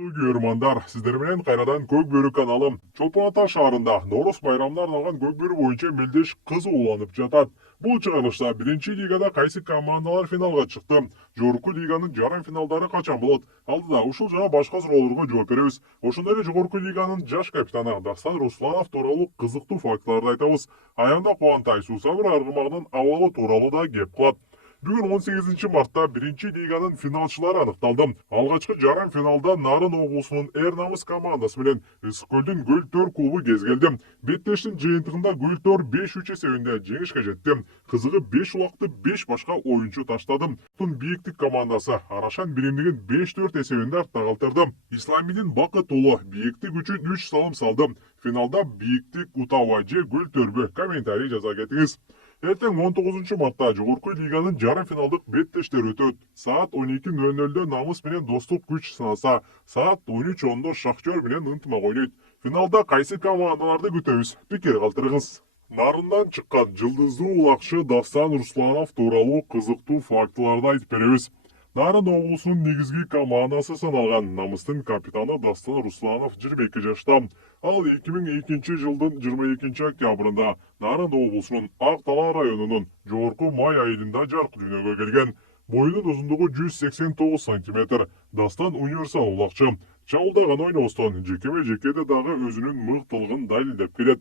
Көрмандар, сіздер менен кайрадан Көк Бөрү каналым. Чолпон Ата шаарында Ноорус байрамына арналган Көк Бөрү боюнча мелдеш кызуу уланып жатат. Бул чыгарылышта биринчи лигада кайсы командалар финалга чыкты? Жогорку лиганын жарым финалдары качан болот? Алдыда ушул жана башка суроолорго жооп беребиз. Ошондой эле жогорку лиганын жаш капитаны Дастан Русланов тууралуу кызыктуу фактыларды айтабыз. Аянда Кубантай Суу Сабыр аргымагынын абалы тууралуу да кеп кылат. Бүгін 18 мартта биринчи лиганын финалчылары аныкталды. Алгачкы жарым финалда Нарын облусунун Эр Намыс командасы менен Ысык Көлдүн Гөлтөр клубу кезгелди. Беттештин жыйынтыгында Гөлтөр 5-3 эсебинде жеңишке жетти. Кызыгы 5 улакты 5 башка оюнчу таштады. Тун Бийиктик командасы Арашан биримдигин 5-4 эсебинде артта калтырды. Исламидин Бакыт уулу Бийиктик үчүн 3 салым салды. Финалда Бийиктик утабы же Гөлтөрбү? Комментарий жаза кетиңиз. Эртең 19 мартта жогорку лиганын жарым финалдык беттештер өтөт. Саат 12:00 Намыс менен Достук күч сынаса, саат 13:10 Шахтер менен Ынтымак ойнойт. Финалда кайсы командаларды күтөбүз? Пикир калтырыңыз. Нарындан чыккан жылдыздуу улакчы Дастан Русланов тууралуу кызыктуу фактыларды айтып беребиз. Нарын облусунун негизги командасы саналган Намыстын капитаны Дастан Русланов 22 жашта. Ал 2002 жылдын 22 октябрында Нарын облусунун Ак Дала районунун Жогорку Май айылында жарык дүйнөгө келген. Боюнун узундугу 189 сантиметр. Дастан универсал улакчы. Чабуулда гана ойнобостон жекеме-жекеде дагы өзүнүн мыктылыгын далилдеп келет.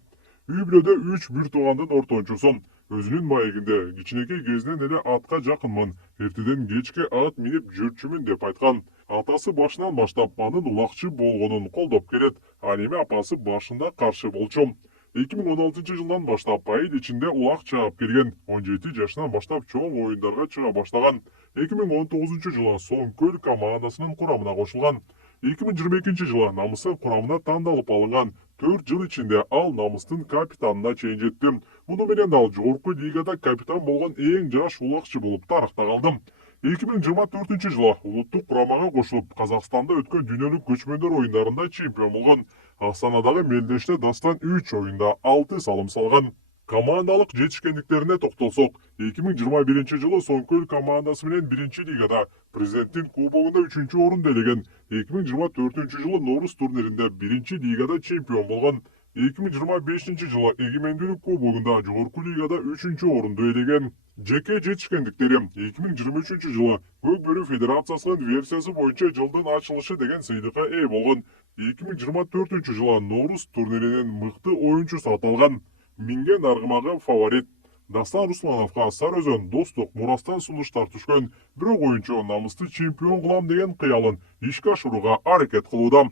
Үй бүлөдө 3 бир туугандын ортончусу. Өзүнүн маегинде кичинекей кезинен эле атка жакынмын. Эртеден кечке ат минип жүрчүмүн деп айткан. Атасы башынан баштап анын улакчы болгонун колдоп келет. Ал эми апасы башында каршы болчу. 2016 жылдан баштап айыл ичинде улак чаап келген. 17 жашынан баштап чоң оюндарга чыга баштаган. 2019 жылы Соң Көл командасынын курамына кошулган. 2022 жылы Намыстын курамына тандалып алынган. 4 жыл ичинде ал Намыстын капитанына чейин жетти. Муну менен ал жогорку лигада капитан болгон эң жаш улакчы болуп тарыхта калды. 2024 жылы улуттук курамага кошулуп, Казакстанда өткөн дүйнөлүк көчмөндөр оюндарында чемпион болгон. Астанадагы мелдеште Дастан 3 оюнда 6 салым салган. Командалык жетишкендиктерине токтолсок, 2021 жылы Соң Көл командасы менен биринчи лигада президенттин кубогунда 3-орунду ээлеген. 2024 жылы Норус турниринде биринчи лигада чемпион болгон. 2025 жылы Эгемендүүлүк кубогунда жогорку лигада 3-орунду ээлеген. Жеке жетишкендиктери 2023 жылы Көк Бөрү Федерациясынын версиясы боюнча жылдын ачылышы деген сыйлыкка ээ болгон. 2024 жылы Норус турниринин мыкты оюнчусу аталган. Минген аргымагы фаворит. Дастан Руслановго Сары Өзөн, Достук, Мурастан сунуштар түшкөн. Бирок оюнчу Намысты чемпион кылам деген кыялын ишке ашырууга аракет кылууда.